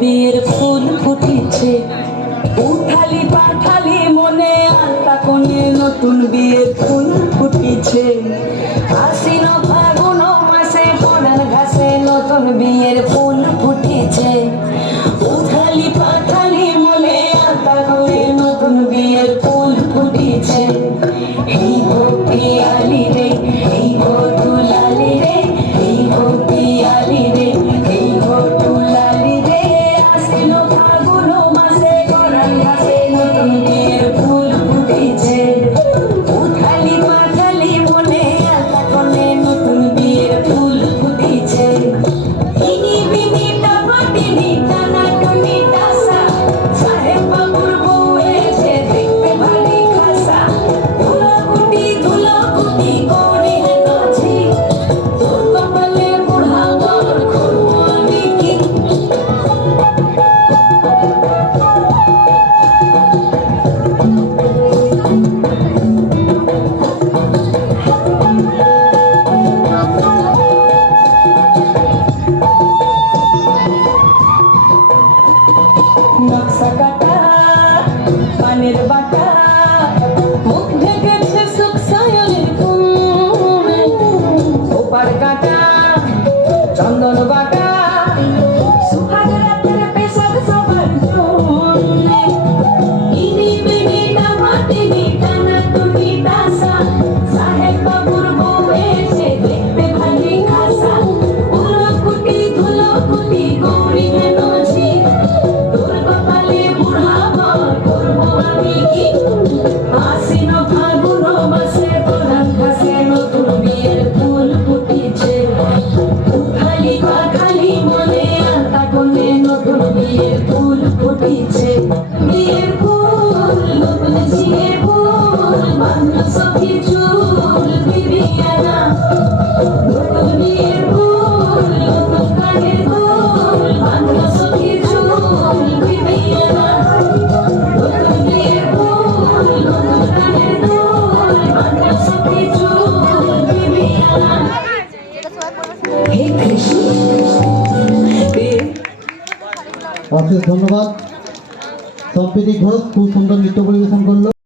বিয়ের ফুল ফুটিছে, উঠালি পাঠালি মনে আলতা কোণে নতুন বিয়ের ফুল ফুটিছে। আশ্বিন ফাগুন মাসে পরাণ ঘাসে নতুন বিয়ের ফুল ফুটিছে, উঠালি পাঠালি মনে আলতা কোণে নতুন বিয়ের ফুল ফুটিছে। এই গো পিয়ালি রে, এই গো দুলালি রে, এই গো পিয়ালি রে, এই গো দুলালি রে। আশ্বিন ফাগুন মাসে পরাণ ঘাসে নতুন বিয়ের ফুল ফুটিছে, উঠালি পাঠালি মনে আলতা কোণে নতুন বিয়ের ফুল ফুটিছে। ইনি বিনি টাপাটিনি টানা টুনি টাসা, সাহেব বাবুর বউ এসে দেখতে ভারী খাসা। ধুলাকুটি করি নাচি, তোর কপালে বুড়া বর করবো আমি কি। নকশা কাটা পানের বাটা, মুখ ঢেকেছে সুখ সায়নের ঘুমে। ওপার কাটা চন্দন বাটা, সুহাগ রাতের পেশাদ সবার জন্যে। ইনি বিনি টামাটিনি টানা টুনি টাসা, সাহেব বাবুর বউ এসে দেখতে ভারী খাসা। উলকুটি ধুলকুটি গৌরী হেনছি, তোর কপালে বুড়া বর করবো আমি কি। আশ্বিন ফাগুন মাসে পরাণ ঘাসে নতুন বিয়ের ফুল ফুটিছে, উঠালি পাখালি মনে আলতা কোণে নতুন বিয়ের ফুল ফুটিছে। বিয়ের ফুল নতুন ঝিয়ের ফুল, বাঁধল সখী চুল বিবিয়ানা। নতুন বিয়ের ফুল নতুন কানের দুল, বাঁধল সখী চুল বিবিয়ানা। নতুন বিয়ের ফুল নতুন কানের দুল, বাঁধল সখী চুল বিবিয়ানা। হে কৃষ্ণ। অশেষ ধন্যবাদ। সম্প্রীতি ঘোষ খুব সুন্দর নৃত্য পরিবেশন করলো।